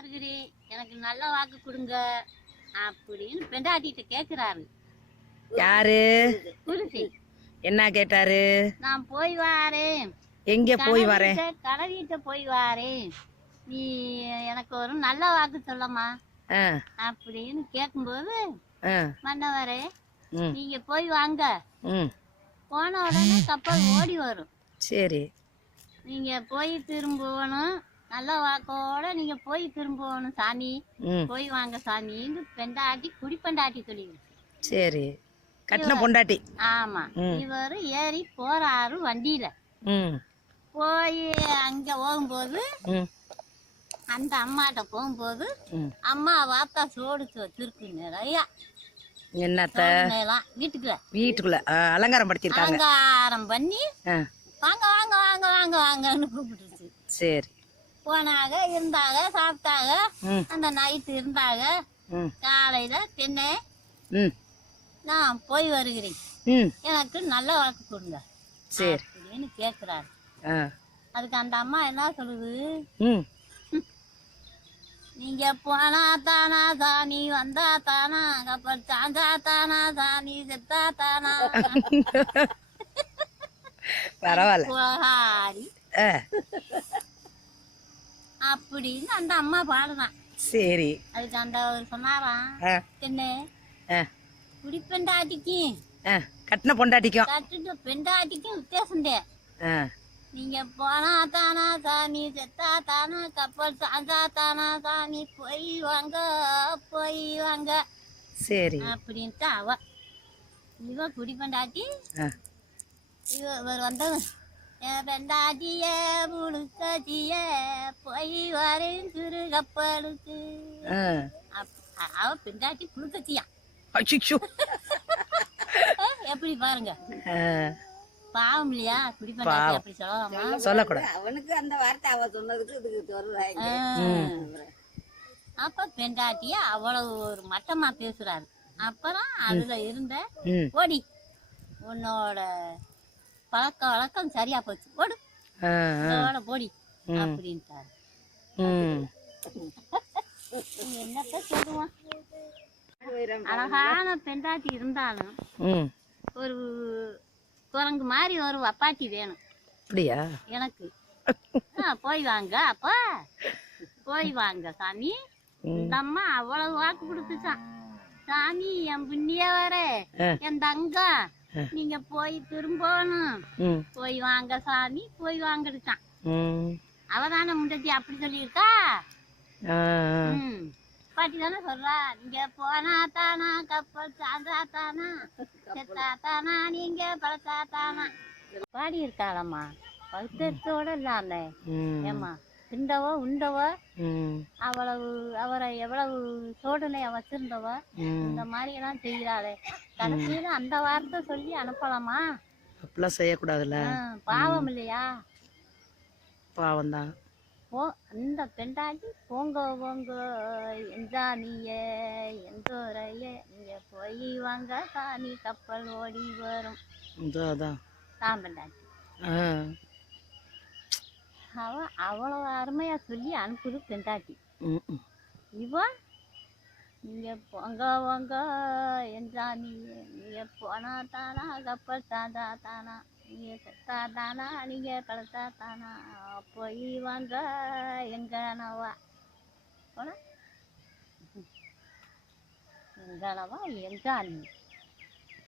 வருகிறேன் எனக்கு நல்ல வாக்கு கொடுங்க அப்படின்னு பெண்டாட்டிட்ட கேக்குறாரு. யாரு? குருசி என்ன கேட்டாரு? நான் போய் வாரேன். எங்க போய் வரேன்? கடவுகிட்ட போய் வாரேன். நீ எனக்கு ஒரு நல்ல வாக்கு சொல்லம்மா. ஆ. அப்படின்னு கேட்கும்போது ஆ. மன்னவரே நீங்க போய் வாங்க. போன உடனே கப்பல் ஓடி வரும். சரி. நீங்க போய் திரும்பணும். நல்ல வாக்கோட நீங்க போய் திரும்பணும் சாமி. போய் வாங்க சாமின்னு பெண்டாட்டி குடி பெண்டாட்டி சொல்லிடுச்சு சரி. கட்டின பொண்டாட்டி. ஆமா. இவரு ஏறி போறாரு வண்டியில. போய் அங்க போகும்போது அந்த அம்மாட்ட போகும்போது அம்மா வாத்தா சோடு வச்சிருக்கு நிறைய. என்னத்த? வீட்டுக்குள்ள. வீட்டுக்குள்ள. அலங்காரம் படுத்திருக்காங்க. அலங்காரம் பண்ணி வாங்க வாங்க வாங்க வாங்க வாங்கன்னு கூப்பிட்டுச்சு சரி. போனாங்க இருந்தாங்க சாப்பிட்டாங்க ம். அந்த நைட்டு இருந்தாங்க ம். காலையில ம். நான் போய் வருகிறேன். எனக்கு நல்ல வழக்கு கொடுங்க. சரி. அப்படின்னு கேக்குறாரு அதுக்கு அந்த அம்மா என்ன சொல்லுது? நீங்க போனா தானா சாணி வந்தா தானா கப்பல் சாஞ்சா தானா சாணி செத்தா தானா. பரவாயில்ல. அப்படின்னு அந்த அம்மா பாடுதான் சரி. அதுக்கு அந்த அவர் சொன்னாராம் என்ன ஆ. குடிப்பெண்டாட்டிக்கும் ஆ கட்டின பொண்டாட்டிக்கும். கட்டுட்டு பெண்டாட்டிக்கும் வித்தியாசம் நீங்க போனா தானா சாமி செத்தா தானா கப்பல் சாஞ்சா தானா சாமி போய் வாங்க போய் வாங்க. சரி. அப்படின்ட்டு அவ இவ குடி பெண்டாட்டி இவர் வந்தவன். பெண்டாட்டிய முழுக்காட்டிய போய் வரேன் சிறு கப்பலுக்கு அவ பெண்டாட்டி அச்சிச்சோ. எப்படி பாருங்க. பாவம் இல்லையா? குடி பாவம். அப்படி சொல்லலாமா? சொல்லக்கூடாது. அவனுக்கு அந்த வார்த்தை அவ சொன்னதுக்கு இதுக்கு சொல்றாங்க. அப்ப பெண்டாட்டிய அவ்வளவு ஒரு மட்டமா பேசுறாரு. அப்புறம் அதுல இருந்த ஓடி உன்னோட பழக்க வழக்கம் சரியா போச்சு. ஓடு இதோட போடி. அப்படின்ட்டாரு. என்னத்த சொல்லுவான் அழகான பெண்டாட்டி இருந்தாலும் ஒரு குரங்கு மாதிரி ஒரு வப்பாட்டி வேணும். அப்படியா? எனக்கு. போய் வாங்க அப்பா. போய் வாங்க சாமி. இந்த அம்மா அவ்வளவு வாக்கு கொடுத்துச்சான் சாமி என் புண்ணிய வர. என் தங்கம் நீங்க போய் திரும்பணும். போய் வாங்க சாமி போய் வாங்கிடுச்சான். ம். அவதானே முண்டத்தி அப்படி சொல்லியிருக்கா? பாட்டி தானே சொல்றா? நீங்க போனா தானா கப்பல் சாந்தா தானா செத்தா தானா நீங்க பழத்தா தானா. பாடி இருக்காளம்மா. பழுத்தத்தோட இல்லாம. ம். ஏம்மா? திண்டவோ உண்டவோ? அவ்வளவு அவரை எவ்வளவு சோதனைய வச்சிருந்தவ இந்த மாதிரி எல்லாம் செய்யறாளே கடைசியில அந்த வார்த்தை சொல்லி அனுப்பலாமா? அப்படிலாம் செய்யக்கூடாதுல்ல. பாவம் இல்லையா? பாவம் தான் போ அந்த பெண்டாட்டி போங்க போங்க எஞ்சானிய எந்தோரைய நீங்க போய் வாங்க சாமி கப்பல் ஓடி வரும். அதான். தான் பெண்டாட்டி. ஆ அவ அவ்வளவு அருமையா சொல்லி அனுப்புது பெண்டாட்டி. ம் ம். இவ நீங்க போங்க போங்க என்றானி நீங்க போனா தானா கப்பல் தாண்டா தானா நீங்க செத்தா தானா நீங்க கலத்தா தானா போய் வாங்க எங்க நவா போனா எங்க நவா எங்க அண்ணி